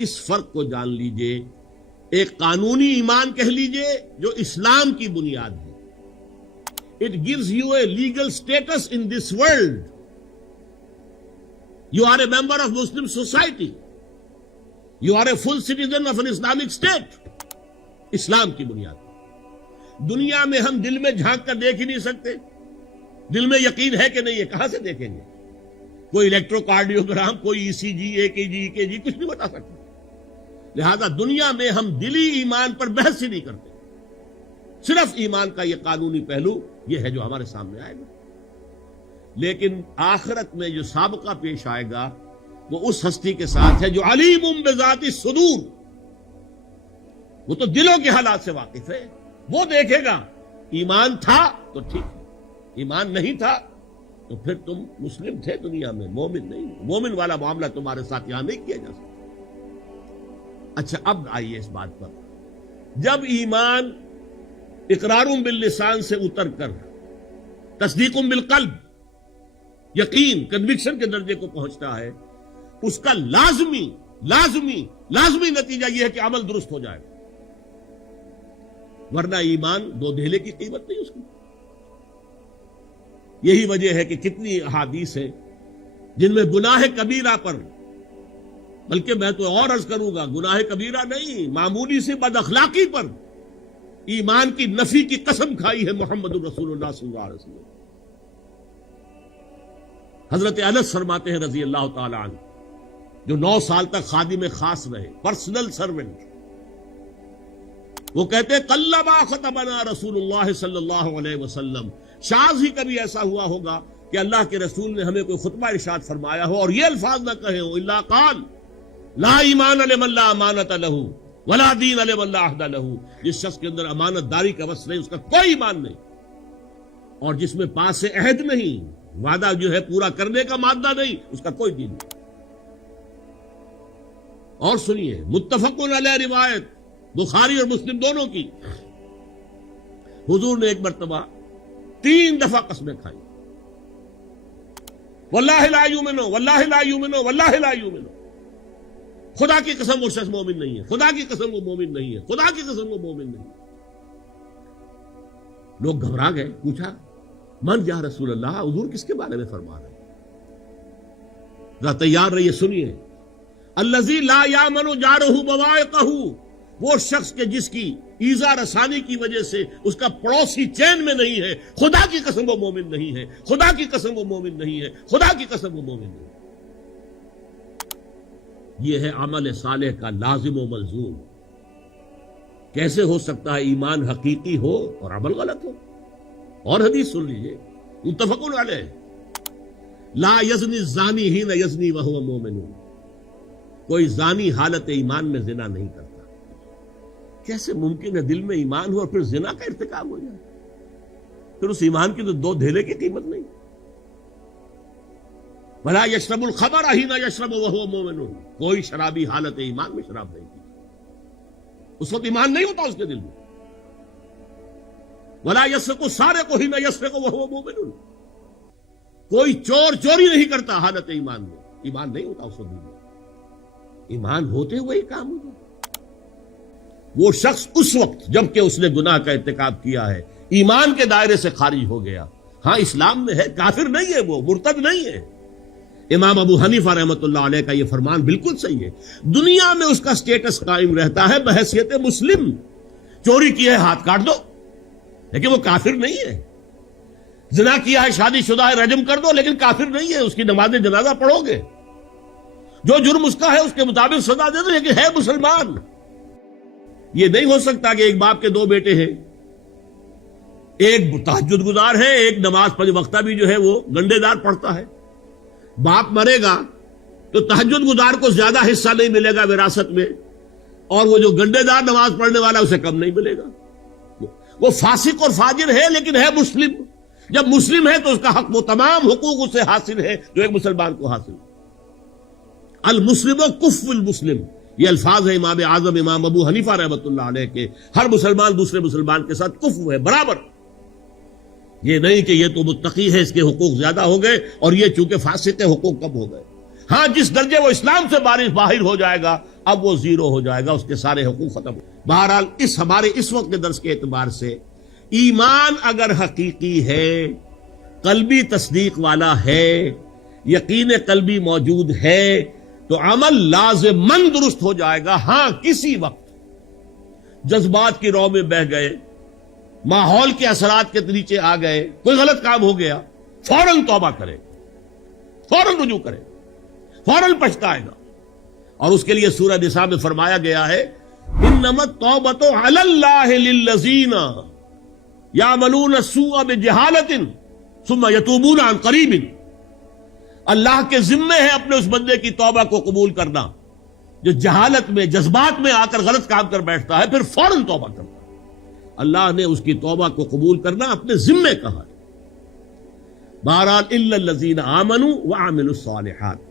اس فرق کو جان لیجئے. ایک قانونی ایمان کہہ لیجئے جو اسلام کی بنیاد ہے. It gives you a legal status in this world. You are a member of Muslim society. You are a full citizen of an Islamic state. اسلام کی بنیاد. دنیا میں ہم دل میں جھانک کر دیکھ ہی نہیں سکتے. دل میں یقین ہے کہ نہیں ہے, کہاں سے دیکھیں گے؟ کوئی الیکٹرو کارڈیوگرام, کوئی ای سی جی, اے کے جی, کچھ نہیں بتا سکتے. لہذا دنیا میں ہم دلی ایمان پر بحث ہی نہیں کرتے. صرف ایمان کا یہ قانونی پہلو یہ ہے جو ہمارے سامنے آئے گا. لیکن آخرت میں جو سابقہ پیش آئے گا وہ اس ہستی کے ساتھ ہے جو علیم بذات الصدور. وہ تو دلوں کے حالات سے واقف ہے. وہ دیکھے گا ایمان تھا تو ٹھیک ہے, ایمان نہیں تھا تو پھر تم مسلم تھے دنیا میں, مومن نہیں. مومن والا معاملہ تمہارے ساتھ یہاں نہیں کیا جا سکتا. اچھا, اب آئیے اس بات پر. جب ایمان اقرار باللسان سے اتر کر تصدیق بالقلب, یقین, کنوکشن کے درجے کو پہنچتا ہے, اس کا لازمی نتیجہ یہ ہے کہ عمل درست ہو جائے. ورنہ ایمان دو دھیلے کی قیمت نہیں اس کی. یہی وجہ ہے کہ کتنی احادیث ہیں جن میں گناہ کبیرہ پر, بلکہ میں تو اور عرض کروں گا گناہ کبیرہ نہیں, معمولی سے بد اخلاقی پر ایمان کی نفی کی قسم کھائی ہے محمد الرسول اللہ صلی اللہ علیہ وسلم. حضرت انس فرماتے ہیں رضی اللہ تعالی عنہ, جو 9 سال تک خادم خاص رہے, پرسنل سرونٹ, وہ کہتے ہیں قلما خطبنا رسول اللہ صلی اللہ علیہ وسلم, شاذ ہی کبھی ایسا ہوا ہوگا کہ اللہ کے رسول نے ہمیں کوئی خطبہ ارشاد فرمایا ہو اور یہ الفاظ نہ کہے ہو, الا قال لا ایمان لمن لا امانت له ولا دین لمن لا عہد له. جس شخص کے اندر امانت داری کا وصف نہیں اس کا کوئی ایمان نہیں, اور جس میں پاس عہد نہیں, وعدہ جو ہے پورا کرنے کا مادہ نہیں, اس کا کوئی دین نہیں. اور سنیے, متفق علیہ روایت بخاری اور مسلم دونوں کی, حضور نے ایک مرتبہ 3 دفعہ قسمیں کھائی, واللہ لا یؤمنو, واللہ لا یؤمنو, واللہ لا یؤمنو. خدا کی قسم وہ شخص مومن نہیں ہے, خدا کی قسم وہ مومن نہیں ہے, خدا کی قسم وہ مومن نہیں ہے. لوگ گھبرا گئے, پوچھا من یا رسول اللہ, حضور کس کے بارے میں فرما رہے ہیں؟ ذرا تیار رہیے, سنیے. الذی لا یامن جارہ بوائقہ, وہ شخص کے جس کی ایذا رسانی کی وجہ سے اس کا پڑوسی چین میں نہیں ہے, خدا کی قسم وہ مومن نہیں ہے, خدا کی قسم وہ مومن نہیں ہے, خدا کی قسم وہ مومن نہیں ہے. یہ ہے عمل صالح کا لازم و ملزوم. کیسے ہو سکتا ہے ایمان حقیقی ہو اور عمل غلط ہو؟ اور حدیث سن لیجئے, متفق علیہ, لا یزنی الزانی حین یزنی وہو مومن, کوئی زانی حالت ایمان میں زنا نہیں کرتا. کیسے ممکن ہے دل میں ایمان ہو اور پھر زنا کا ارتکاب ہو جائے؟ پھر اس ایمان کی تو 2 دھیلے کی قیمت نہیں. ولا یشرب الخمر حین یشرب وہو مومن, کوئی شرابی حالت ایمان میں شراب نہیں پی, اس وقت ایمان نہیں ہوتا اس کے دل میں. ولا یسرق السارق حین یسرق وہو مومن, کوئی چور چوری نہیں کرتا حالت ایمان میں, ایمان نہیں ہوتا اس وقت دل میں. ایمان ہوتے ہوئے ہی کام ہوگا. وہ شخص اس وقت جبکہ اس نے گناہ کا ارتکاب کیا ہے ایمان کے دائرے سے خارج ہو گیا. ہاں اسلام میں ہے, کافر نہیں ہے, وہ مرتد نہیں ہے. امام ابو حنیفہ رحمۃ اللہ علیہ کا یہ فرمان بالکل صحیح ہے. دنیا میں اس کا سٹیٹس قائم رہتا ہے بحیثیت مسلم. چوری کی ہے ہاتھ کاٹ دو, لیکن وہ کافر نہیں ہے. زنا کیا ہے, شادی شدہ ہے, رجم کر دو, لیکن کافر نہیں ہے. اس کی نماز جنازہ پڑھو گے, جو جرم اس کا ہے اس کے مطابق سزا دے دو, لیکن ہے مسلمان. یہ نہیں ہو سکتا کہ ایک باپ کے 2 بیٹے ہیں, ایک تہجد گزار ہے, ایک نماز 5 وقتہ بھی جو ہے وہ گنڈے دار پڑھتا ہے. باپ مرے گا تو تہجد گزار کو زیادہ حصہ نہیں ملے گا وراثت میں, اور وہ جو گنڈے دار نماز پڑھنے والا اسے کم نہیں ملے گا. وہ فاسق اور فاجر ہے لیکن ہے مسلم. جب مسلم ہے تو اس کا حق, وہ تمام حقوق اسے حاصل ہے جو ایک مسلمان کو حاصل ہے. المسلم کف المسلم, یہ الفاظ ہے امام اعظم امام ابو حنیفہ رحمۃ اللہ علیہ کے. ہر مسلمان دوسرے مسلمان کے ساتھ کفو ہے, برابر. یہ نہیں کہ یہ تو متقی ہے اس کے حقوق زیادہ ہو گئے اور یہ چونکہ فاسق ہے حقوق کم ہو گئے. ہاں جس درجے وہ اسلام سے باہر ہو جائے گا اب وہ زیرو ہو جائے گا، اس کے سارے حقوق ختم ہو۔ بہرحال ہمارے اس وقت کے درس کے اعتبار سے ایمان اگر حقیقی ہے، قلبی تصدیق والا ہے، یقین قلبی موجود ہے، تو عمل لازماً درست ہو جائے گا۔ ہاں کسی وقت جذبات کی رو میں بہ گئے، ماحول کے اثرات کے نیچے آ گئے، کوئی غلط کام ہو گیا، فوراً توبہ کرے، فوراً رجوع کرے، فوراً پچھتائے گا۔ اور اس کے لیے سورہ نساء میں فرمایا گیا ہے انما التوبۃ علی اللہ للذین یعملون السوء بجہالۃ ثم یتوبون عن قریب۔ اللہ کے ذمے ہے اپنے اس بندے کی توبہ کو قبول کرنا جو جہالت میں، جذبات میں آ کر غلط کام کر بیٹھتا ہے، پھر فوراً توبہ کرتا ہے۔ اللہ نے اس کی توبہ کو قبول کرنا اپنے ذمے کہا ہے۔ بہرحال الا الذین آمنوا وعملوا الصالحات،